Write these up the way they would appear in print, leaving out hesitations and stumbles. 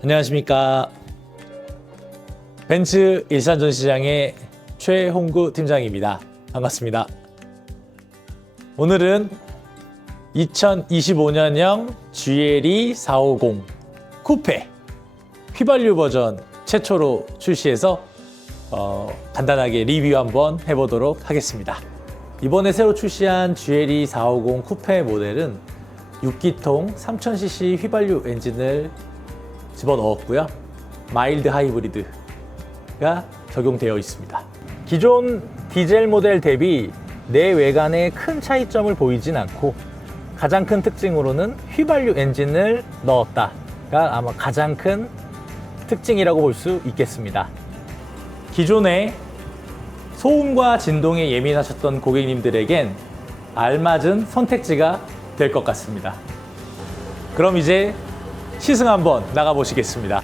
안녕하십니까. 벤츠 일산전시장의 최홍구 팀장입니다. 반갑습니다. 오늘은 2025년형 GLE 450 쿠페 휘발유 버전 최초로 출시해서 간단하게 리뷰 한번 해보도록 하겠습니다. 이번에 새로 출시한 GLE 450 쿠페 모델은 6기통 3000cc 휘발유 엔진을 집어넣었고요. 마일드 하이브리드가 적용되어 있습니다. 기존 디젤 모델 대비 내외관에 큰 차이점을 보이진 않고 가장 큰 특징으로는 휘발유 엔진을 넣었다가 아마 가장 큰 특징이라고 볼 수 있겠습니다. 기존에 소음과 진동에 예민하셨던 고객님들에겐 알맞은 선택지가 될 것 같습니다. 그럼 이제 시승 한번 나가보시겠습니다.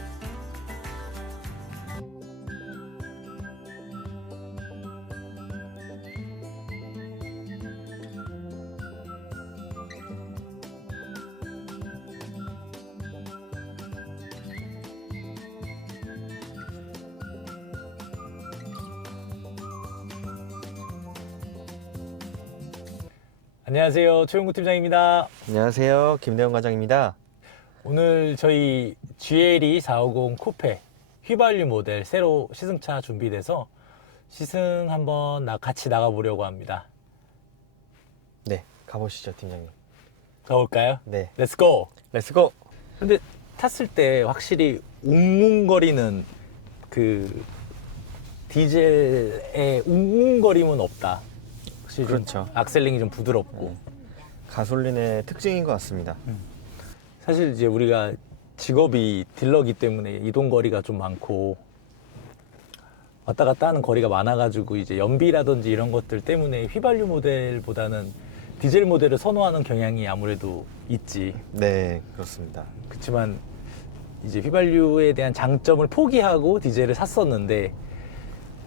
안녕하세요. 최용구 팀장입니다. 안녕하세요. 김대원 과장입니다. 오늘 저희 GLE 450 쿠페 휘발유 모델 새로 시승차 준비돼서 시승 한번 같이 나가보려고 합니다. 네, 가보시죠, 팀장님. 가볼까요? 네, 렛츠고! 렛츠고! 근데 탔을 때 확실히 웅웅거리는 그 디젤의 웅웅거림은 없다. 확실히 그렇죠. 악셀링이 좀 부드럽고. 가솔린의 특징인 것 같습니다. 사실 이제 우리가 직업이 딜러기 때문에 이동 거리가 좀 많고 왔다 갔다 하는 거리가 많아가지고 이제 연비라든지 이런 것들 때문에 휘발유 모델보다는 디젤 모델을 선호하는 경향이 아무래도 있지. 네, 그렇습니다. 그렇지만 이제 휘발유에 대한 장점을 포기하고 디젤을 샀었는데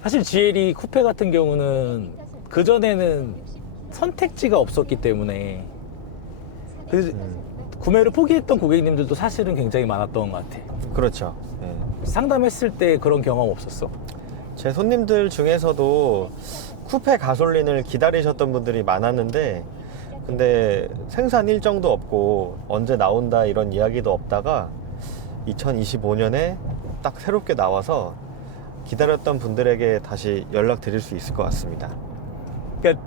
사실 GLE 쿠페 같은 경우는 그전에는 선택지가 없었기 때문에 그래서 구매를 포기했던 고객님들도 사실은 굉장히 많았던 것 같아. 그렇죠. 네. 상담했을 때 그런 경험 없었어? 제 손님들 중에서도 쿠페 가솔린을 기다리셨던 분들이 많았는데 근데 생산 일정도 없고 언제 나온다 이런 이야기도 없다가 2025년에 딱 새롭게 나와서 기다렸던 분들에게 다시 연락드릴 수 있을 것 같습니다. 그러니까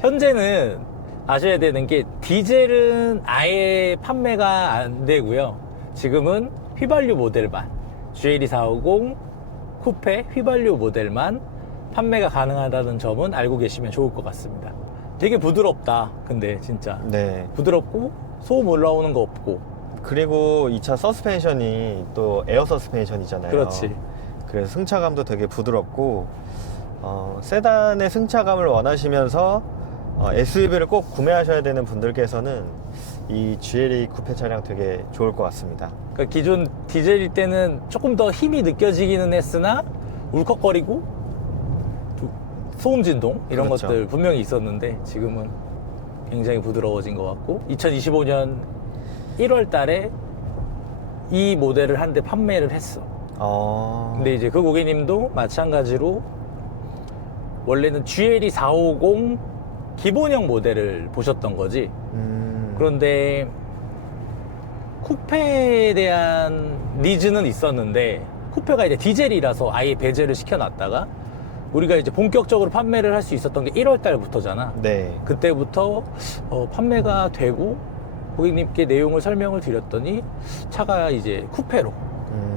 현재는 아셔야 되는 게 디젤은 아예 판매가 안 되고요. 지금은 휘발유 모델만 GLE 450 쿠페 휘발유 모델만 판매가 가능하다는 점은 알고 계시면 좋을 것 같습니다. 되게 부드럽다. 근데 진짜 네. 부드럽고 소음 올라오는 거 없고. 그리고 이 차 서스펜션이 또 에어 서스펜션이잖아요. 그렇지. 그래서 승차감도 되게 부드럽고 세단의 승차감을 원하시면서 SUV를 꼭 구매하셔야 되는 분들께서는 이 GLE 쿠페 차량 되게 좋을 것 같습니다. 그러니까 기존 디젤일 때는 조금 더 힘이 느껴지기는 했으나 울컥거리고 소음 진동 이런 그렇죠. 것들 분명히 있었는데 지금은 굉장히 부드러워진 것 같고 2025년 1월 달에 이 모델을 한 대 판매를 했어. 근데 이제 그 고객님도 마찬가지로 원래는 GLE 450 기본형 모델을 보셨던 거지. 그런데 쿠페에 대한 니즈는 있었는데 쿠페가 이제 디젤이라서 아예 배제를 시켜놨다가 우리가 이제 본격적으로 판매를 할 수 있었던 게 1월 달부터잖아. 네. 그때부터 판매가 되고 고객님께 내용을 설명을 드렸더니 차가 이제 쿠페로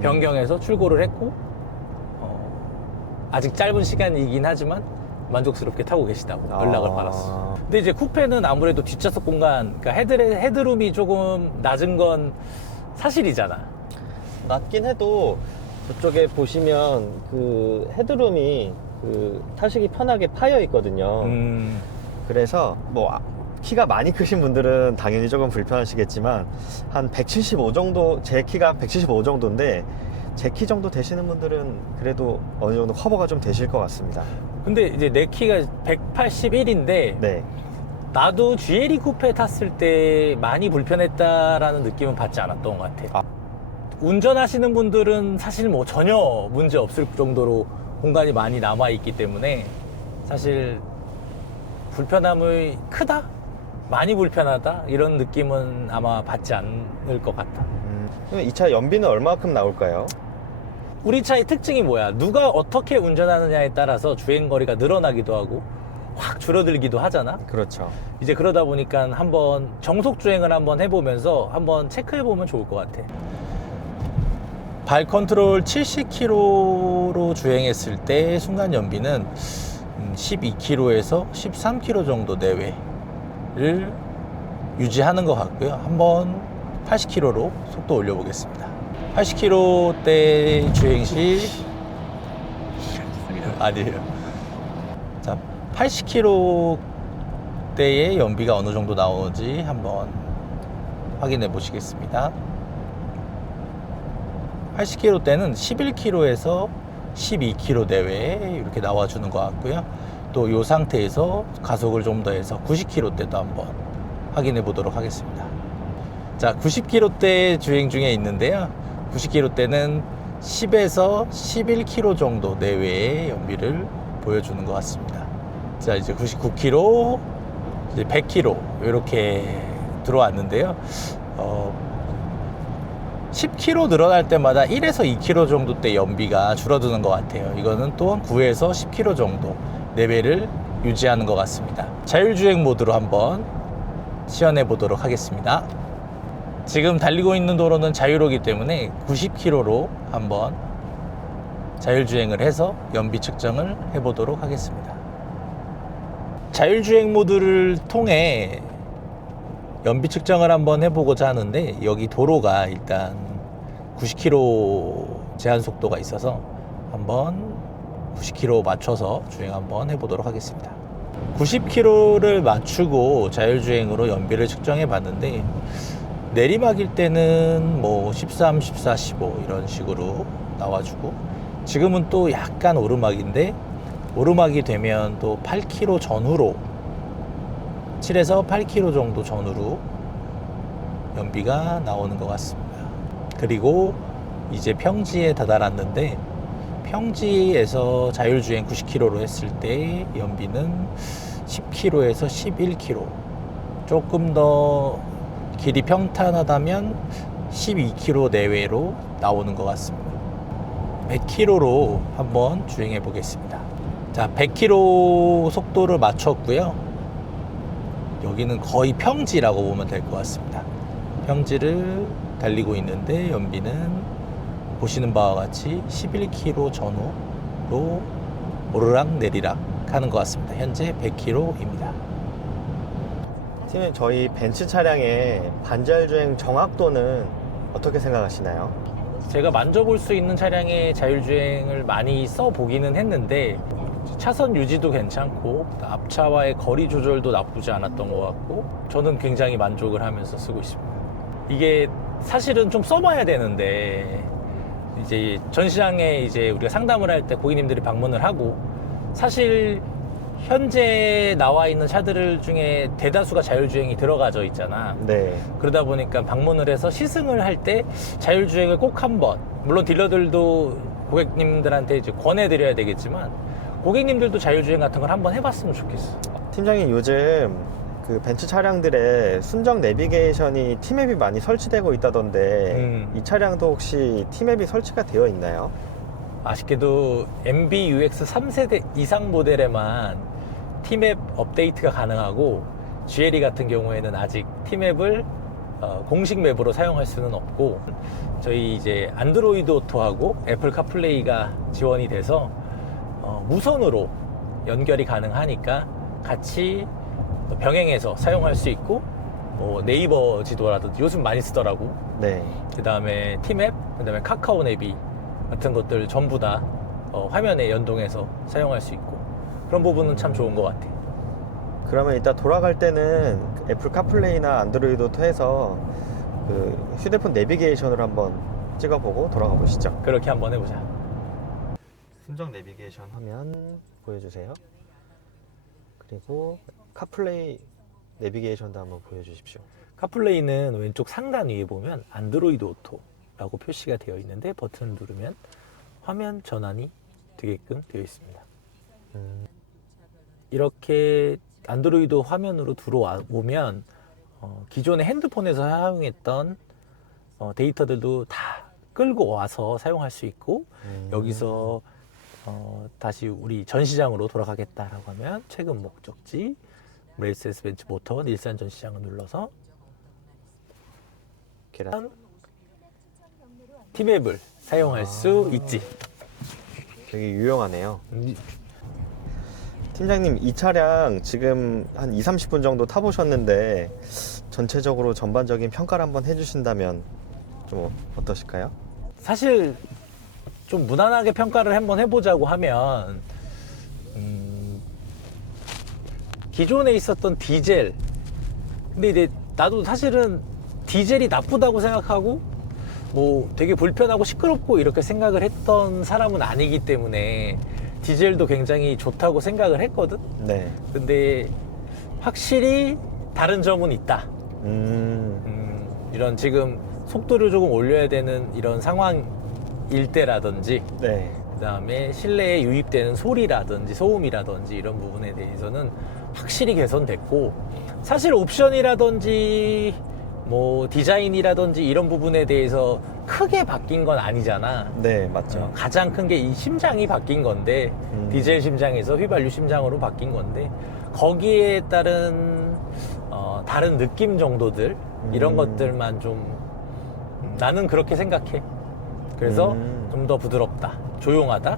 변경해서 출고를 했고 아직 짧은 시간이긴 하지만 만족스럽게 타고 계시다고 연락을 받았어. 근데 이제 쿠페는 아무래도 뒷좌석 공간, 그러니까 헤드룸이 조금 낮은 건 사실이잖아. 낮긴 해도 저쪽에 보시면 그 헤드룸이 그 타시기 편하게 파여 있거든요. 그래서 뭐 키가 많이 크신 분들은 당연히 조금 불편하시겠지만 한 175 정도, 제 키가 175 정도인데 제 키 정도 되시는 분들은 그래도 어느 정도 커버가 좀 되실 것 같습니다. 근데 이제 내 키가 181인데 네. 나도 GLE 쿠페 탔을 때 많이 불편했다라는 느낌은 받지 않았던 것 같아. 운전하시는 분들은 사실 뭐 전혀 문제 없을 정도로 공간이 많이 남아있기 때문에 사실 불편함이 크다? 많이 불편하다? 이런 느낌은 아마 받지 않을 것 같아. 이 차 연비는 얼마큼 나올까요? 우리 차의 특징이 뭐야? 누가 어떻게 운전하느냐에 따라서 주행거리가 늘어나기도 하고 확 줄어들기도 하잖아? 그렇죠. 이제 그러다 보니까 한번 정속 주행을 한번 해보면서 한번 체크해보면 좋을 것 같아. 발 컨트롤 70km로 주행했을 때 순간 연비는 12km에서 13km 정도 내외를 유지하는 것 같고요. 한번 80km로 속도 올려보겠습니다. 80km대 주행 시 아니에요. 자, 80km대의 연비가 어느 정도 나오는지 한번 확인해 보시겠습니다. 80km대는 11km에서 12km 내외에 이렇게 나와주는 것 같고요. 또 이 상태에서 가속을 좀 더 해서 90km대도 한번 확인해 보도록 하겠습니다. 자, 90km대 주행 중에 있는데요. 90km대는 10에서 11km 정도 내외의 연비를 보여주는 것 같습니다. 자, 이제 99km, 이제 100km 이렇게 들어왔는데요. 10km 늘어날 때마다 1에서 2km 정도 대 연비가 줄어드는 것 같아요. 이거는 또 9에서 10km 정도 레벨을 유지하는 것 같습니다. 자율주행 모드로 한번 시연해 보도록 하겠습니다. 지금 달리고 있는 도로는 자유로기 때문에 90km로 한번 자율주행을 해서 연비 측정을 해 보도록 하겠습니다. 자율주행 모드를 통해 연비 측정을 한번 해보고자 하는데, 여기 도로가 일단 90km 제한 속도가 있어서 한번 90km 맞춰서 주행 한번 해보도록 하겠습니다. 90km를 맞추고 자율주행으로 연비를 측정해 봤는데, 내리막일 때는 뭐 13, 14, 15 이런 식으로 나와주고, 지금은 또 약간 오르막인데 오르막이 되면 또 8km 전후로 7에서 8km 정도 전후로 연비가 나오는 것 같습니다. 그리고 이제 평지에 다다랐는데, 평지에서 자율주행 90km로 했을 때 연비는 10km에서 11km, 조금 더 길이 평탄하다면 12km 내외로 나오는 것 같습니다. 100km로 한번 주행해 보겠습니다. 자, 100km 속도를 맞췄고요. 여기는 거의 평지라고 보면 될 것 같습니다. 평지를 달리고 있는데 연비는 보시는 바와 같이 11km 전후로 오르락 내리락 하는 것 같습니다. 현재 100km입니다. 팀장님, 저희 벤츠 차량의 반자율주행 정확도는 어떻게 생각하시나요? 제가 만져볼 수 있는 차량의 자율주행을 많이 써보기는 했는데, 차선 유지도 괜찮고 앞차와의 거리 조절도 나쁘지 않았던 것 같고, 저는 굉장히 만족을 하면서 쓰고 있습니다. 이게 사실은 좀 써봐야 되는데, 이제 전시장에 이제 우리가 상담을 할 때 고객님들이 방문을 하고, 사실 현재 나와 있는 차들 중에 대다수가 자율주행이 들어가져 있잖아. 네. 그러다 보니까 방문을 해서 시승을 할 때 자율주행을 꼭 한번, 물론 딜러들도 고객님들한테 이제 권해드려야 되겠지만, 고객님들도 자율주행 같은 걸 한번 해봤으면 좋겠어. 팀장님, 요즘 그 벤츠 차량들의 순정 내비게이션이 T맵이 많이 설치되고 있다던데, 이 차량도 혹시 T맵이 설치가 되어 있나요? 아쉽게도 MBUX 3세대 이상 모델에만 T맵 업데이트가 가능하고, GLE 같은 경우에는 아직 T맵을 공식 맵으로 사용할 수는 없고, 저희 이제 안드로이드 오토하고 애플 카플레이가 지원이 돼서 무선으로 연결이 가능하니까 같이 병행해서 사용할 수 있고, 뭐 네이버 지도라든지 요즘 많이 쓰더라고. 네. 그 다음에 T맵, 그 다음에 카카오 내비 같은 것들 전부 다 화면에 연동해서 사용할 수 있고, 그런 부분은 참 좋은 것 같아. 그러면 이따 돌아갈 때는 애플 카플레이나 안드로이드 오토 해서 그 휴대폰 내비게이션으로 한번 찍어보고 돌아가 보시죠. 그렇게 한번 해보자. 순정 내비게이션 화면 보여주세요. 그리고 카플레이 내비게이션도 한번 보여주십시오. 카플레이는 왼쪽 상단 위에 보면 안드로이드 오토 라고 표시가 되어 있는데 버튼을 누르면 화면 전환이 되게끔 되어 있습니다. 이렇게 안드로이드 화면으로 들어오면 기존의 핸드폰에서 사용했던 데이터들도 다 끌고 와서 사용할 수 있고 여기서 다시 우리 전시장으로 돌아가겠다라고 하면 최근 목적지 메르세데스 벤츠 모터 일산 전시장을 눌러서 계란. 티맵을 사용할 수 있지. 되게 유용하네요. 팀장님, 이 차량 지금 한 20-30분 정도 타보셨는데 전체적으로 전반적인 평가를 한번 해주신다면 좀 어떠실까요? 사실 좀 무난하게 평가를 한번 해보자고 하면 기존에 있었던 디젤, 근데 이제 나도 사실은 디젤이 나쁘다고 생각하고 뭐 되게 불편하고 시끄럽고 이렇게 생각을 했던 사람은 아니기 때문에 디젤도 굉장히 좋다고 생각을 했거든. 네. 근데 확실히 다른 점은 있다. 이런 지금 속도를 조금 올려야 되는 이런 상황일 때라든지 네. 그다음에 실내에 유입되는 소리라든지 소음이라든지 이런 부분에 대해서는 확실히 개선됐고, 사실 옵션이라든지 뭐 디자인이라든지 이런 부분에 대해서 크게 바뀐 건 아니잖아. 네, 맞죠. 가장 큰 게 이 심장이 바뀐 건데 디젤 심장에서 휘발유 심장으로 바뀐 건데 거기에 따른 다른 느낌 정도들 이런 것들만 좀 나는 그렇게 생각해. 그래서 좀 더 부드럽다, 조용하다,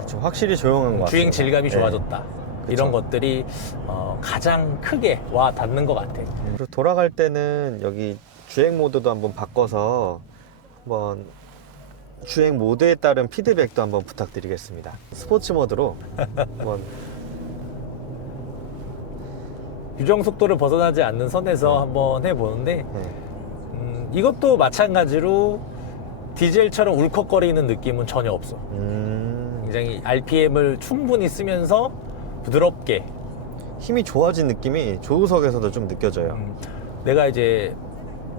그쵸, 확실히 조용한 것 같아요. 주행 질감이 네. 좋아졌다. 이런 것들이 가장 크게 와 닿는 것 같아. 그리고 돌아갈 때는 여기 주행 모드도 한번 바꿔서 한번 주행 모드에 따른 피드백도 한번 부탁드리겠습니다. 스포츠 모드로 한번. 규정 속도를 벗어나지 않는 선에서 한번 해보는데 네. 이것도 마찬가지로 디젤처럼 울컥거리는 느낌은 전혀 없어. 굉장히 RPM을 충분히 쓰면서 부드럽게 힘이 좋아진 느낌이 조우석에서도 좀 느껴져요. 내가 이제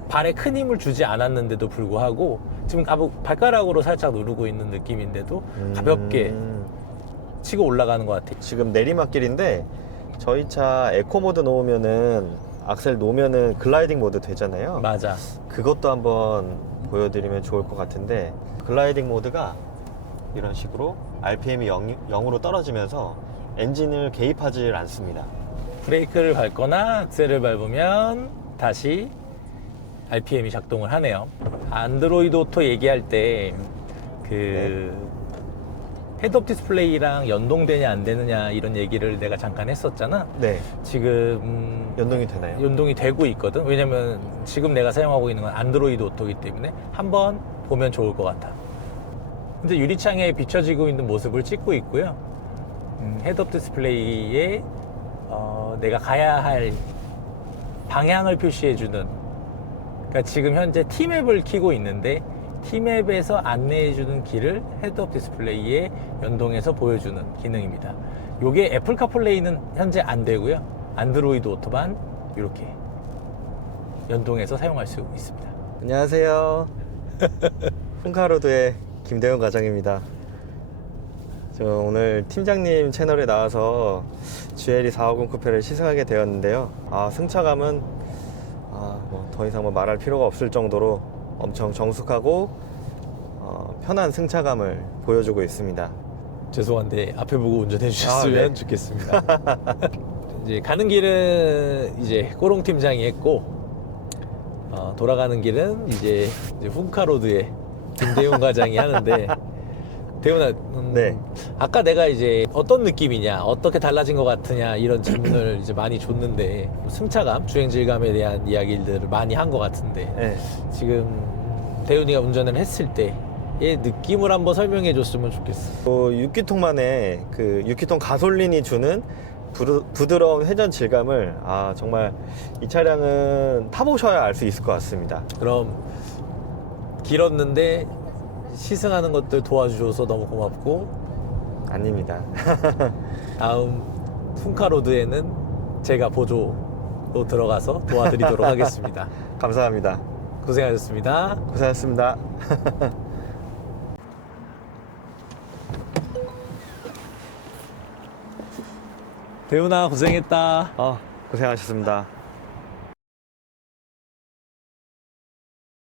발에 큰 힘을 주지 않았는데도 불구하고 지금 발가락으로 살짝 누르고 있는 느낌인데도 가볍게 치고 올라가는 것 같아. 지금 내리막길인데 저희 차 에코 모드 놓으면은 악셀 놓으면은 글라이딩 모드 되잖아요. 맞아. 그것도 한번 보여드리면 좋을 것 같은데, 글라이딩 모드가 이런 식으로 RPM이 0으로 떨어지면서 엔진을 개입하지 않습니다. 브레이크를 밟거나 악셀을 밟으면 다시 RPM이 작동을 하네요. 안드로이드 오토 얘기할 때 그 헤드업 디스플레이랑 연동되냐 안 되느냐 이런 얘기를 내가 잠깐 했었잖아. 네. 지금 연동이 되나요? 연동이 되고 있거든. 왜냐면 지금 내가 사용하고 있는 건 안드로이드 오토이기 때문에 한번 보면 좋을 것 같아. 근데 유리창에 비춰지고 있는 모습을 찍고 있고요. 헤드업 디스플레이에 내가 가야 할 방향을 표시해주는, 그러니까 지금 현재 T맵을 켜고 있는데 T맵에서 안내해주는 길을 헤드업 디스플레이에 연동해서 보여주는 기능입니다. 요게 애플 카플레이는 현재 안 되고요. 안드로이드 오토만 이렇게 연동해서 사용할 수 있습니다. 안녕하세요. 훈카로드의 김대훈 과장입니다. 저 오늘 팀장님 채널에 나와서 GLE 450 쿠페를 시승하게 되었는데요. 승차감은 뭐 더 이상 뭐 말할 필요가 없을 정도로 엄청 정숙하고 편한 승차감을 보여주고 있습니다. 죄송한데 앞에 보고 운전해 주셨으면 네. 좋겠습니다. 이제 가는 길은 이제 꼬롱 팀장이 했고 돌아가는 길은 이제 훈카로드의 김대훈 과장이 하는데, 대훈아, 네. 아까 내가 이제 어떤 느낌이냐, 어떻게 달라진 것 같으냐 이런 질문을 이제 많이 줬는데 승차감, 주행 질감에 대한 이야기들을 많이 한 것 같은데 네. 지금 대훈이가 운전을 했을 때의 느낌을 한번 설명해 줬으면 좋겠어. 6기통만의 그 6기통 가솔린이 주는 부드러운 회전 질감을 정말 이 차량은 타보셔야 알 수 있을 것 같습니다. 그럼 길었는데 시승하는 것들 도와주셔서 너무 고맙고, 아닙니다. 다음 훈카로드에는 제가 보조로 들어가서 도와드리도록 하겠습니다. 감사합니다. 고생하셨습니다. 고생하셨습니다. 대훈아 고생했다. 고생하셨습니다.